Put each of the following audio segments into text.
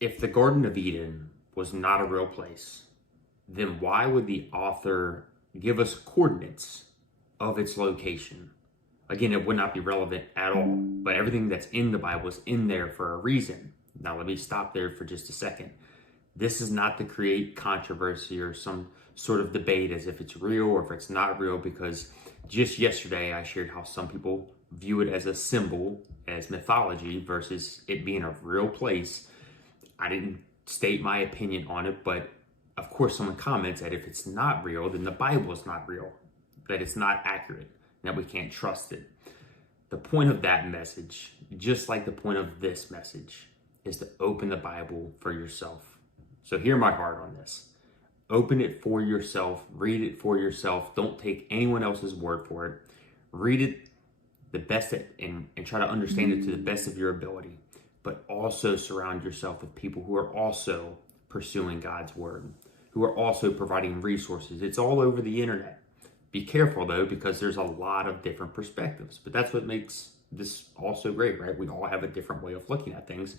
If the Garden of Eden was not a real place, then why would the author give us coordinates of its location? Again, it would not be relevant at all, but everything that's in the Bible is in there for a reason. Now, let me stop there for just a second. This is not to create controversy or some sort of debate as if it's real or if it's not real, because just yesterday I shared how some people view it as a symbol, as mythology, versus it being a real place. I didn't state my opinion on it, but of course someone comments that if it's not real, then the Bible is not real, that it's not accurate, that we can't trust it. The point of that message, just like the point of this message, is to open the Bible for yourself. So hear my heart on this. Open it for yourself, read it for yourself. Don't take anyone else's word for it. Read it the best and try to understand it to the best of your ability, but also surround yourself with people who are also pursuing God's word, who are also providing resources. It's all over the internet. Be careful though, because there's a lot of different perspectives, but that's what makes this all so great, right? We all have a different way of looking at things.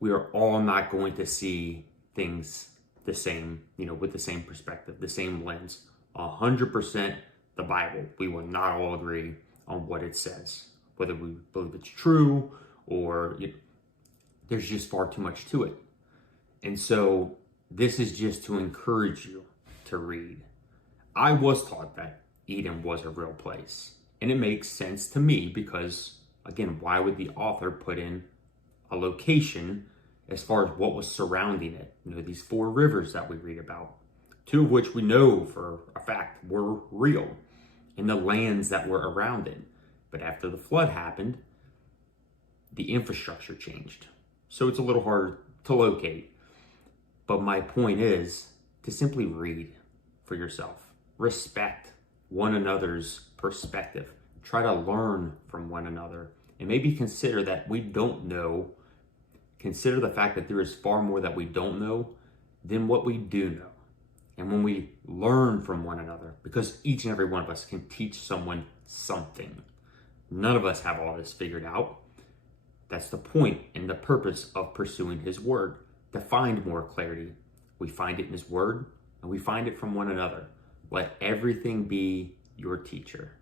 We are all not going to see things the same, with the same perspective, the same lens. 100% the Bible. We will not all agree on what it says, whether we believe it's true or there's just far too much to it. And so this is just to encourage you to read. I was taught that Eden was a real place, and it makes sense to me because, again, why would the author put in a location as far as what was surrounding it? These 4 rivers that we read about, 2 of which we know for a fact were real, and the lands that were around it. But after the flood happened, the infrastructure changed. So it's a little harder to locate. But my point is to simply read for yourself. Respect one another's perspective. Try to learn from one another. And maybe consider that we don't know. Consider the fact that there is far more that we don't know than what we do know. And when we learn from one another, because each and every one of us can teach someone something. None of us have all this figured out. That's the point and the purpose of pursuing His Word, to find more clarity. We find it in His Word, and we find it from one another. Let everything be your teacher.